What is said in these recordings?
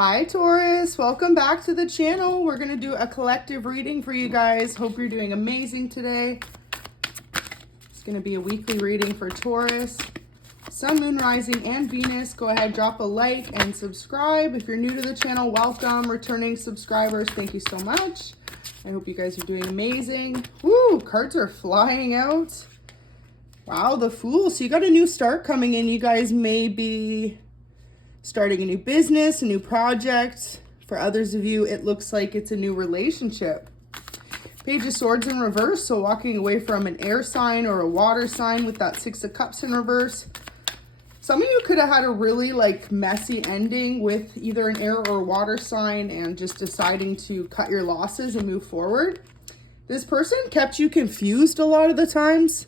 Hi Taurus, welcome back to the channel. We're going to do a collective reading for you guys. Hope you're doing amazing today. It's going to be a weekly reading for Taurus, Sun, Moon, Rising, and Venus. Go ahead, drop a like and subscribe. If you're new to the channel, welcome. Returning subscribers, thank you so much. I hope you guys are doing amazing. Woo, cards are flying out. Wow, the Fool. So you got a new start coming in. You guys may be starting a new business, a new project. For others of you, it looks like it's a new relationship. Page of Swords in reverse, so walking away from an air sign or a water sign with that Six of Cups in reverse. Some of you could have had a really messy ending with either an air or water sign and just deciding to cut your losses and move forward. This person kept you confused a lot of the times.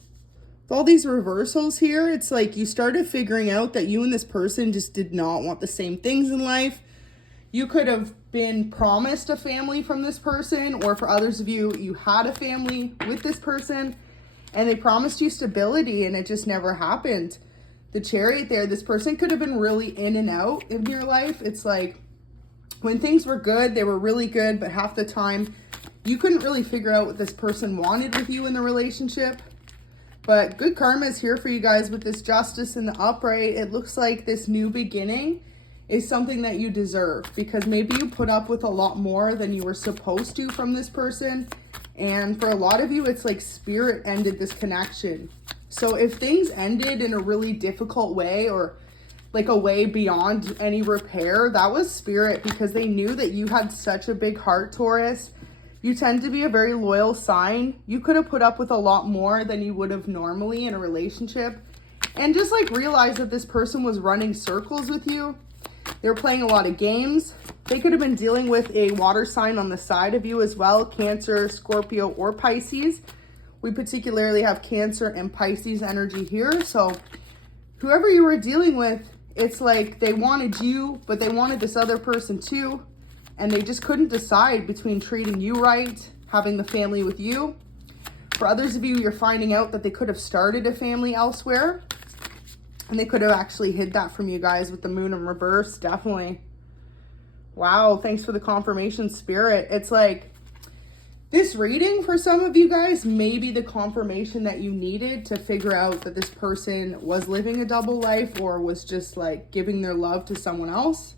All these reversals here, it's like you started figuring out that you and this person just did not want the same things in life. You could have been promised a family from this person, or for others of you, you had a family with this person and they promised you stability and it just never happened. The Chariot there, this person could have been really in and out in your life. It's like when things were good, they were really good, but half the time you couldn't really figure out what this person wanted with you in the relationship. But good karma is here for you guys with this Justice in the upright. It looks like this new beginning is something that you deserve, because maybe you put up with a lot more than you were supposed to from this person. And for a lot of you, it's like spirit ended this connection. So if things ended in a really difficult way, or like a way beyond any repair, that was spirit, because they knew that you had such a big heart, Taurus. You tend to be a very loyal sign. You could have put up with a lot more than you would have normally in a relationship. And just realize that this person was running circles with you. They were playing a lot of games. They could have been dealing with a water sign on the side of you as well. Cancer, Scorpio, or Pisces. We particularly have Cancer and Pisces energy here. So whoever you were dealing with, it's like they wanted you, but they wanted this other person too. And they just couldn't decide between treating you right, having the family with you. For others of you, you're finding out that they could have started a family elsewhere. And they could have actually hid that from you guys with the Moon in reverse, definitely. Wow, thanks for the confirmation, Spirit. It's like this reading for some of you guys may be the confirmation that you needed to figure out that this person was living a double life or was just giving their love to someone else.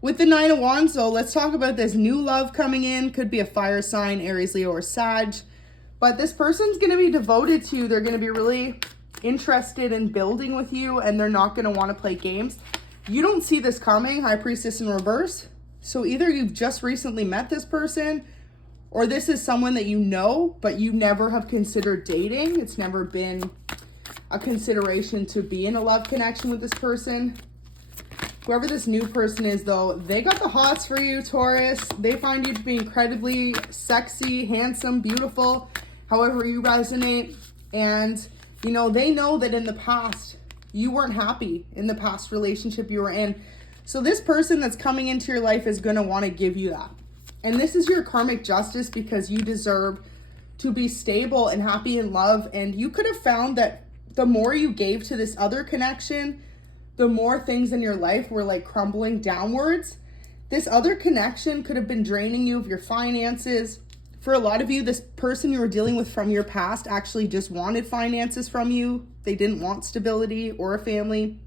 With the Nine of Wands, though, let's talk about this new love coming in. Could be a fire sign, Aries, Leo, or Sag. But this person's going to be devoted to you. They're going to be really interested in building with you, and they're not going to want to play games. You don't see this coming, High Priestess in reverse. So either you've just recently met this person, or this is someone that you know, but you never have considered dating. It's never been a consideration to be in a love connection with this person. Whoever this new person is, though, they got the hots for you, Taurus. They find you to be incredibly sexy, handsome, beautiful, however you resonate. And, they know that in the past, you weren't happy in the past relationship you were in. So this person that's coming into your life is going to want to give you that. And this is your karmic justice, because you deserve to be stable and happy in love. And you could have found that the more you gave to this other connection, the more things in your life were crumbling downwards. This other connection could have been draining you of your finances. For a lot of you, this person you were dealing with from your past actually just wanted finances from you. They didn't want stability or a family,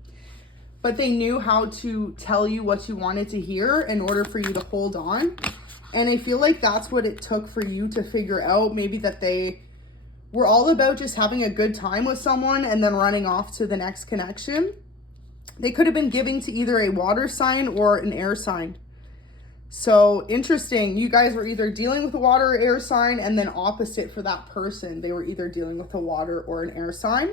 but they knew how to tell you what you wanted to hear in order for you to hold on. And I feel like that's what it took for you to figure out, maybe that they were all about just having a good time with someone and then running off to the next connection. They could have been giving to either a water sign or an air sign. So interesting. You guys were either dealing with a water or air sign, and then opposite for that person. They were either dealing with a water or an air sign.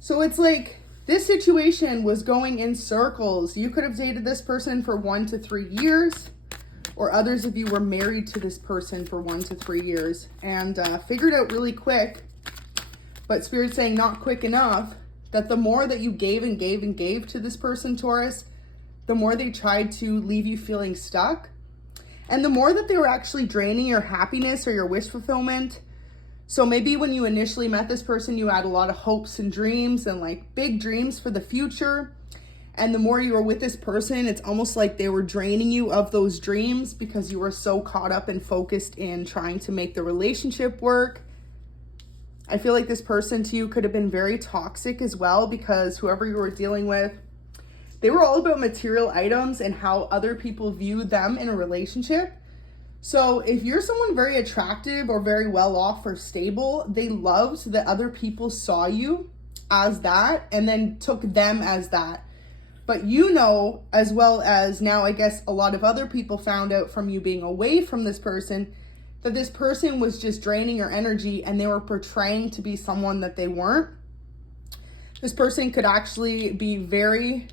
So it's like this situation was going in circles. You could have dated this person for 1 to 3 years, or others of you were married to this person for 1 to 3 years and figured out really quick, but Spirit's saying not quick enough, that the more that you gave and gave and gave to this person, Taurus, the more they tried to leave you feeling stuck. And the more that they were actually draining your happiness or your wish fulfillment. So maybe when you initially met this person, you had a lot of hopes and dreams and big dreams for the future. And the more you were with this person, it's almost like they were draining you of those dreams because you were so caught up and focused in trying to make the relationship work. I feel like this person to you could have been very toxic as well, because whoever you were dealing with, they were all about material items and how other people view them in a relationship. So if you're someone very attractive or very well off or stable, they loved that other people saw you as that and then took them as that. But you know, as well as now I guess a lot of other people found out from you being away from this person, that this person was just draining your energy and they were portraying to be someone that they weren't. This person could actually be very,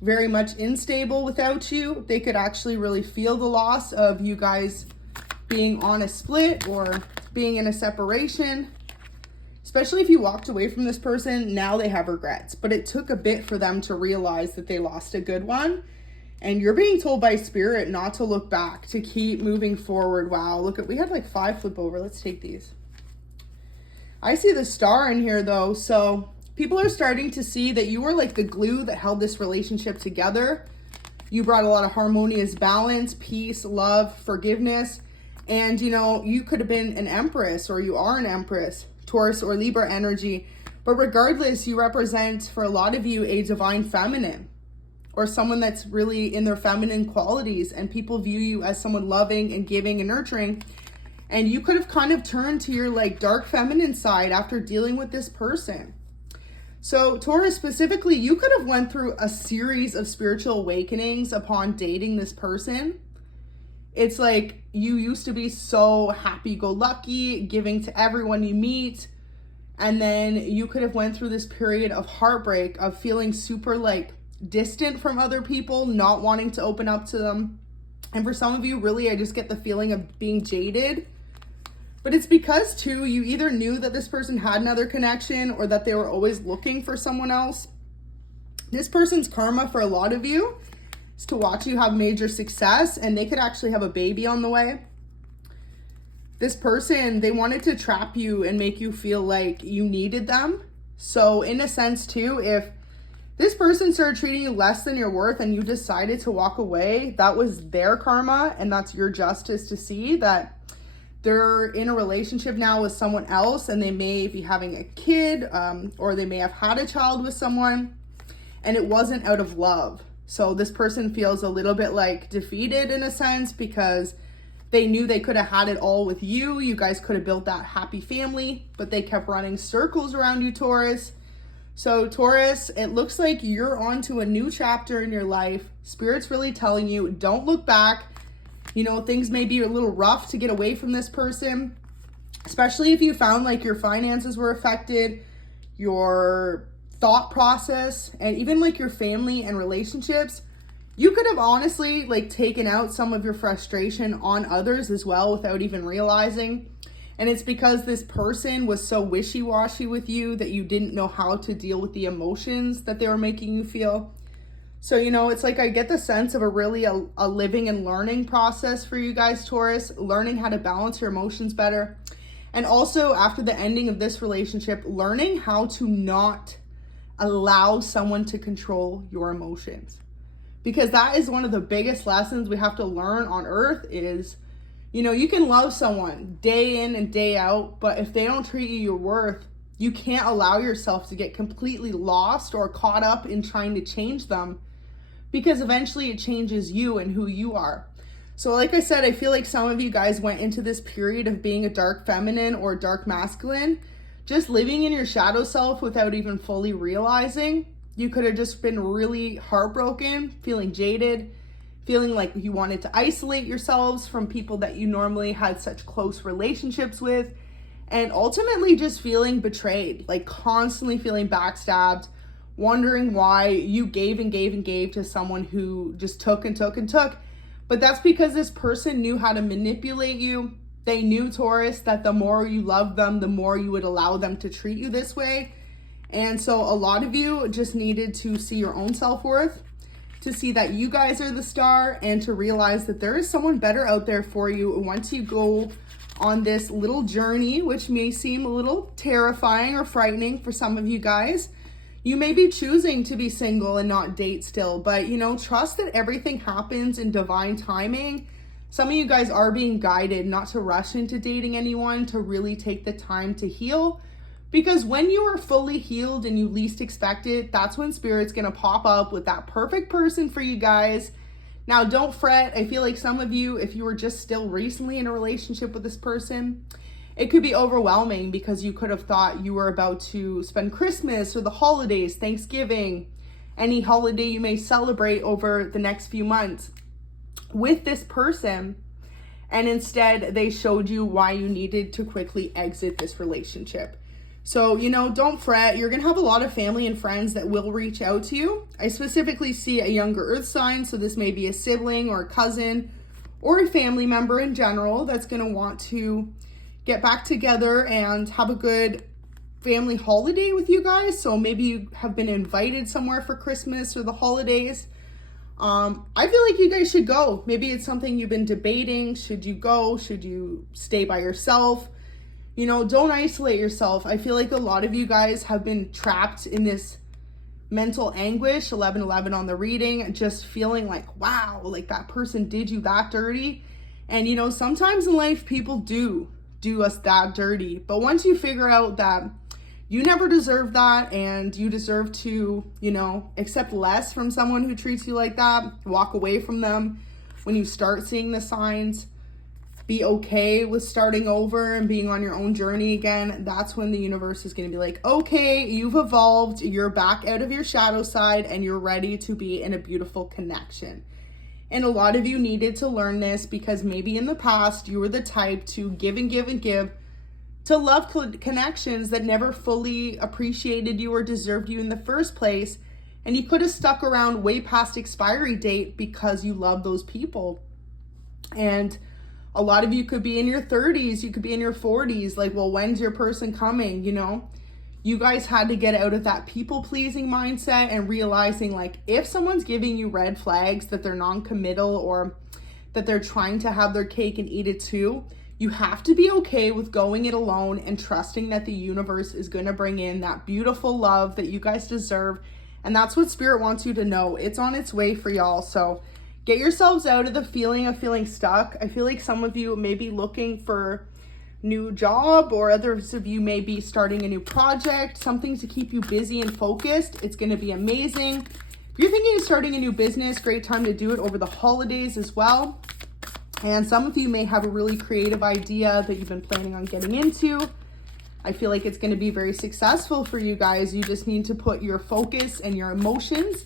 very much unstable without you. They could actually really feel the loss of you guys being on a split or being in a separation. Especially if you walked away from this person, now they have regrets. But it took a bit for them to realize that they lost a good one. And you're being told by spirit not to look back, to keep moving forward. Wow, look at, we had like 5 flip over. Let's take these. I see the star in here though. So people are starting to see that you were like the glue that held this relationship together. You brought a lot of harmonious balance, peace, love, forgiveness. And you know, you could have been an empress, or you are an empress, Taurus or Libra energy. But regardless, you represent, for a lot of you, a divine feminine, or someone that's really in their feminine qualities, and people view you as someone loving and giving and nurturing. And you could have kind of turned to your like dark feminine side after dealing with this person. So Taurus specifically, you could have went through a series of spiritual awakenings upon dating this person. It's like you used to be so happy-go-lucky, giving to everyone you meet. And then you could have went through this period of heartbreak, of feeling super like distant from other people, not wanting to open up to them. And for some of you, really, I just get the feeling of being jaded. But it's because too, you either knew that this person had another connection or that they were always looking for someone else. This person's karma for a lot of you is to watch you have major success, and they could actually have a baby on the way. This person, they wanted to trap you and make you feel like you needed them. So in a sense too, if this person started treating you less than your worth and you decided to walk away, that was their karma, and that's your justice to see that they're in a relationship now with someone else, and they may be having a kid, or they may have had a child with someone, and it wasn't out of love. So this person feels a little bit like defeated in a sense, because they knew they could have had it all with you. You guys could have built that happy family, but they kept running circles around you, Taurus. So Taurus, it looks like you're on to a new chapter in your life. Spirit's really telling you, don't look back. You know, things may be a little rough to get away from this person, especially if you found like your finances were affected, your thought process, and even like your family and relationships. You could have honestly like taken out some of your frustration on others as well without even realizing. And it's because this person was so wishy-washy with you that you didn't know how to deal with the emotions that they were making you feel. So, you know, it's like I get the sense of a really a living and learning process for you guys, Taurus, learning how to balance your emotions better. And also after the ending of this relationship, learning how to not allow someone to control your emotions. Because that is one of the biggest lessons we have to learn on earth is, you know, you can love someone day in and day out, but if they don't treat you your worth, you can't allow yourself to get completely lost or caught up in trying to change them, because eventually it changes you and who you are. So like I said, I feel like some of you guys went into this period of being a dark feminine or dark masculine, just living in your shadow self without even fully realizing. You could have just been really heartbroken, feeling jaded, feeling like you wanted to isolate yourselves from people that you normally had such close relationships with, and ultimately just feeling betrayed, like constantly feeling backstabbed, wondering why you gave and gave and gave to someone who just took and took and took. But that's because this person knew how to manipulate you. They knew, Taurus, that the more you loved them, the more you would allow them to treat you this way. And so a lot of you just needed to see your own self-worth, to see that you guys are the star, and to realize that there is someone better out there for you. Once you go on this little journey, which may seem a little terrifying or frightening for some of you guys, You may be choosing to be single and not date still, but you know, trust that everything happens in divine timing. Some of you guys are being guided not to rush into dating anyone, to really take the time to heal. Because when you are fully healed and you least expect it, that's when Spirit's gonna pop up with that perfect person for you guys. Now, don't fret. I feel like some of you, if you were just still recently in a relationship with this person, it could be overwhelming because you could have thought you were about to spend Christmas or the holidays, Thanksgiving, any holiday you may celebrate over the next few months with this person. And instead, they showed you why you needed to quickly exit this relationship. So, you know, don't fret. You're going to have a lot of family and friends that will reach out to you. I specifically see a younger earth sign. So this may be a sibling or a cousin or a family member in general that's going to want to get back together and have a good family holiday with you guys. So maybe you have been invited somewhere for Christmas or the holidays. I feel like you guys should go. Maybe it's something you've been debating. Should you go? Should you stay by yourself? You know, don't isolate yourself. I feel like a lot of you guys have been trapped in this mental anguish, 11/11 on the reading, just feeling like, wow, like that person did you that dirty. And, you know, sometimes in life, people do us that dirty. But once you figure out that you never deserve that and you deserve to, you know, accept less from someone who treats you like that, walk away from them when you start seeing the signs, be okay with starting over and being on your own journey again, that's when the universe is going to be like, okay, you've evolved, you're back out of your shadow side, and you're ready to be in a beautiful connection. And a lot of you needed to learn this because maybe in the past you were the type to give and give and give to love connections that never fully appreciated you or deserved you in the first place. And you could have stuck around way past expiry date because you love those people. And a lot of you could be in your 30s, you could be in your 40s, like, well, when's your person coming, you know? You guys had to get out of that people-pleasing mindset and realizing, like, if someone's giving you red flags that they're non-committal or that they're trying to have their cake and eat it too, you have to be okay with going it alone and trusting that the universe is going to bring in that beautiful love that you guys deserve. And that's what Spirit wants you to know. It's on its way for y'all. So get yourselves out of the feeling of feeling stuck. I feel like some of you may be looking for a new job, or others of you may be starting a new project, something to keep you busy and focused. It's going to be amazing. If you're thinking of starting a new business, great time to do it over the holidays as well. And some of you may have a really creative idea that you've been planning on getting into. I feel like it's going to be very successful for you guys. You just need to put your focus and your emotions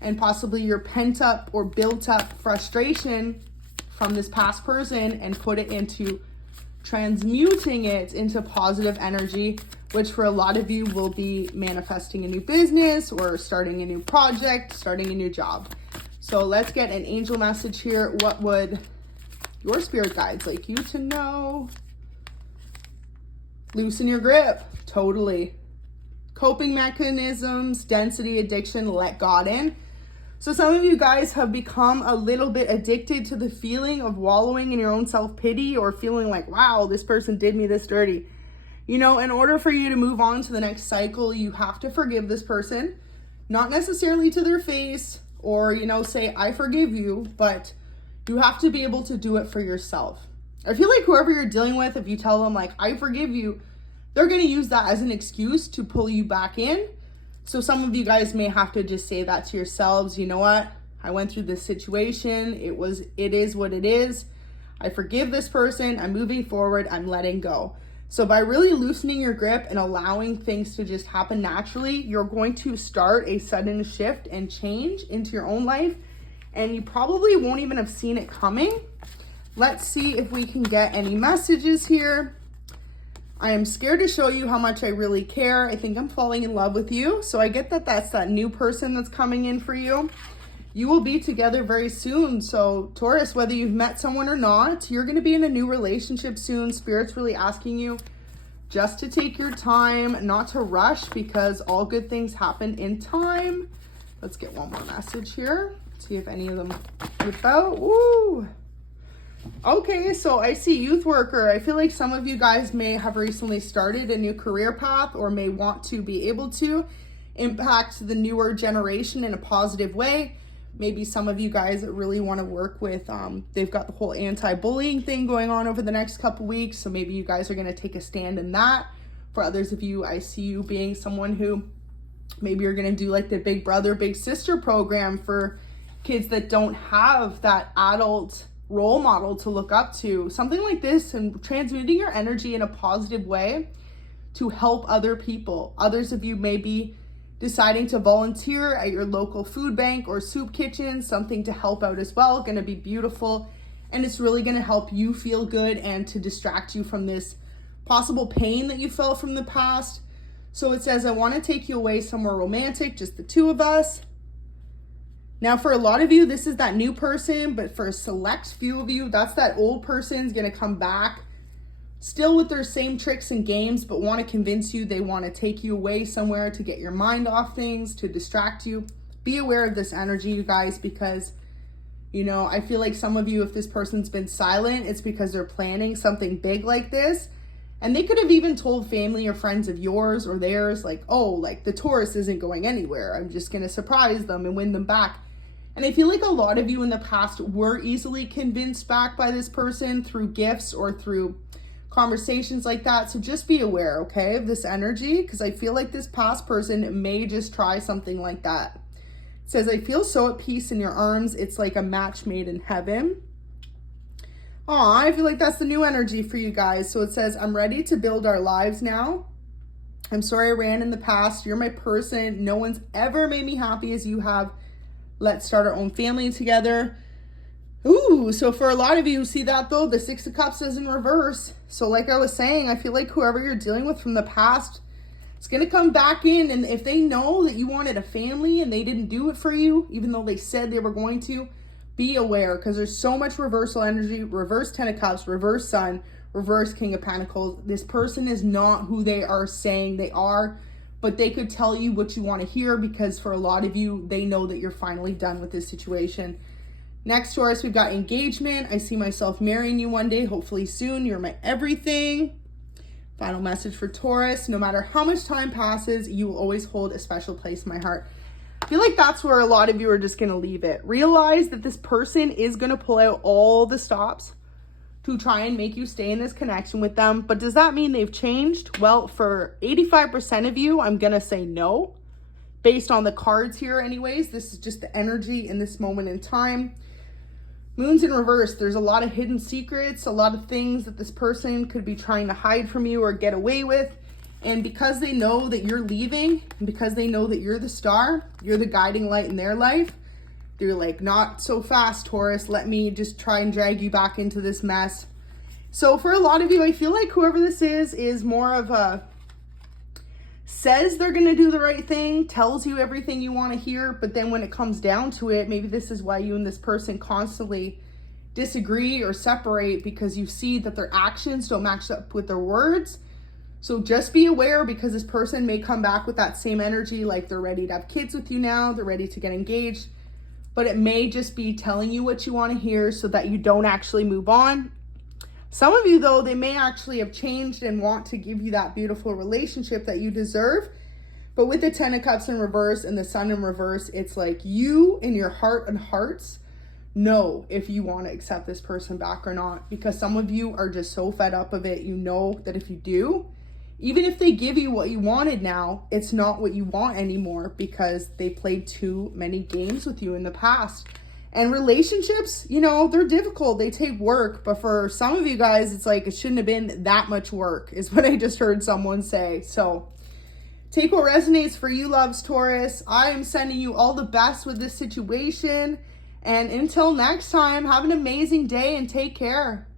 and possibly your pent up or built up frustration from this past person and put it into transmuting it into positive energy, which for a lot of you will be manifesting a new business or starting a new project, starting a new job. So let's get an angel message here. What would your spirit guides like you to know? Loosen your grip. Totally. Coping mechanisms, density, addiction, let God in. So some of you guys have become a little bit addicted to the feeling of wallowing in your own self-pity or feeling like, wow, this person did me this dirty. You know, in order for you to move on to the next cycle, you have to forgive this person, not necessarily to their face or, you know, say, I forgive you, but you have to be able to do it for yourself. I feel like whoever you're dealing with, if you tell them like, I forgive you, they're going to use that as an excuse to pull you back in. So some of you guys may have to just say that to yourselves. You know what? I went through this situation. It is what it is. I forgive this person. I'm moving forward. I'm letting go. So by really loosening your grip and allowing things to just happen naturally, you're going to start a sudden shift and change into your own life. And you probably won't even have seen it coming. Let's see if we can get any messages here. I am scared to show you how much I really care. I think I'm falling in love with you. So I get that that's that new person that's coming in for you. You will be together very soon. So Taurus, whether you've met someone or not, you're going to be in a new relationship soon. Spirit's really asking you just to take your time, not to rush, because all good things happen in time. Let's get one more message here. See if any of them flip out. Woo! Okay, so I see youth worker. I feel like some of you guys may have recently started a new career path or may want to be able to. impact the newer generation in a positive way. Maybe some of you guys that really want to work with, they've got the whole anti-bullying thing going on over the next couple weeks. So maybe you guys are going to take a stand in that. For others of you, I see you being someone who maybe you're going to do like the big brother, big sister program for kids that don't have that adult role model to look up to. Something like this, and transmuting your energy in a positive way to help other people. Others of you may be deciding to volunteer at your local food bank or soup kitchen, something to help out as well. Going to be beautiful, and it's really going to help you feel good and to distract you from this possible pain that you felt from the past. So it says, I want to take you away somewhere romantic, just the two of us. Now, for a lot of you, this is that new person, but for a select few of you, that's that old person's going to come back, still with their same tricks and games, but want to convince you. They want to take you away somewhere to get your mind off things, to distract you. Be aware of this energy, you guys, because, you know, I feel like some of you, if this person's been silent, it's because they're planning something big like this. And they could have even told family or friends of yours or theirs, like, oh, like the Taurus isn't going anywhere. I'm just going to surprise them and win them back. And I feel like a lot of you in the past were easily convinced back by this person through gifts or through conversations like that. So just be aware, okay, of this energy, because I feel like this past person may just try something like that. It says, I feel so at peace in your arms. It's like a match made in heaven. Aw, I feel like that's the new energy for you guys. So it says, I'm ready to build our lives now. I'm sorry I ran in the past. You're my person. No one's ever made me happy as you have. Let's start our own family together. Ooh, so for a lot of you, see that though? The Six of Cups is in reverse. So like I was saying, I feel like whoever you're dealing with from the past, it's going to come back in. And if they know that you wanted a family and they didn't do it for you, even though they said they were going to, be aware, because there's so much reversal energy. Reverse Ten of Cups, reverse Sun, reverse King of Pentacles. This person is not who they are saying they are, but they could tell you what you want to hear, because for a lot of you, they know that you're finally done with this situation. Next, Taurus, we've got engagement. I see myself marrying you one day, hopefully soon. You're my everything. Final message for Taurus. No matter how much time passes, you will always hold a special place in my heart. I feel like that's where a lot of you are just going to leave it. Realize that this person is going to pull out all the stops to try and make you stay in this connection with them. But does that mean they've changed? Well, for 85% of you, I'm going to say no. Based on the cards here anyways, this is just the energy in this moment in time. Moon's in reverse. There's a lot of hidden secrets, a lot of things that this person could be trying to hide from you or get away with. And because they know that you're leaving, and because they know that you're the star, you're the guiding light in their life, they're like, not so fast, Taurus. Let me just try and drag you back into this mess. So for a lot of you, I feel like whoever this is more of a, says they're going to do the right thing, tells you everything you want to hear, but then when it comes down to it, maybe this is why you and this person constantly disagree or separate, because you see that their actions don't match up with their words. So just be aware, because this person may come back with that same energy, like they're ready to have kids with you now, they're ready to get engaged, but it may just be telling you what you want to hear so that you don't actually move on. Some of you, though, they may actually have changed and want to give you that beautiful relationship that you deserve. But with the Ten of Cups in reverse and the Sun in reverse, it's like you in your heart and hearts know if you want to accept this person back or not, because some of you are just so fed up of it. You know that if you do, even if they give you what you wanted now, it's not what you want anymore, because they played too many games with you in the past. And relationships, you know, they're difficult. They take work. But for some of you guys, it's like it shouldn't have been that much work, is what I just heard someone say. So take what resonates for you, loves, Taurus. I am sending you all the best with this situation. And until next time, have an amazing day and take care.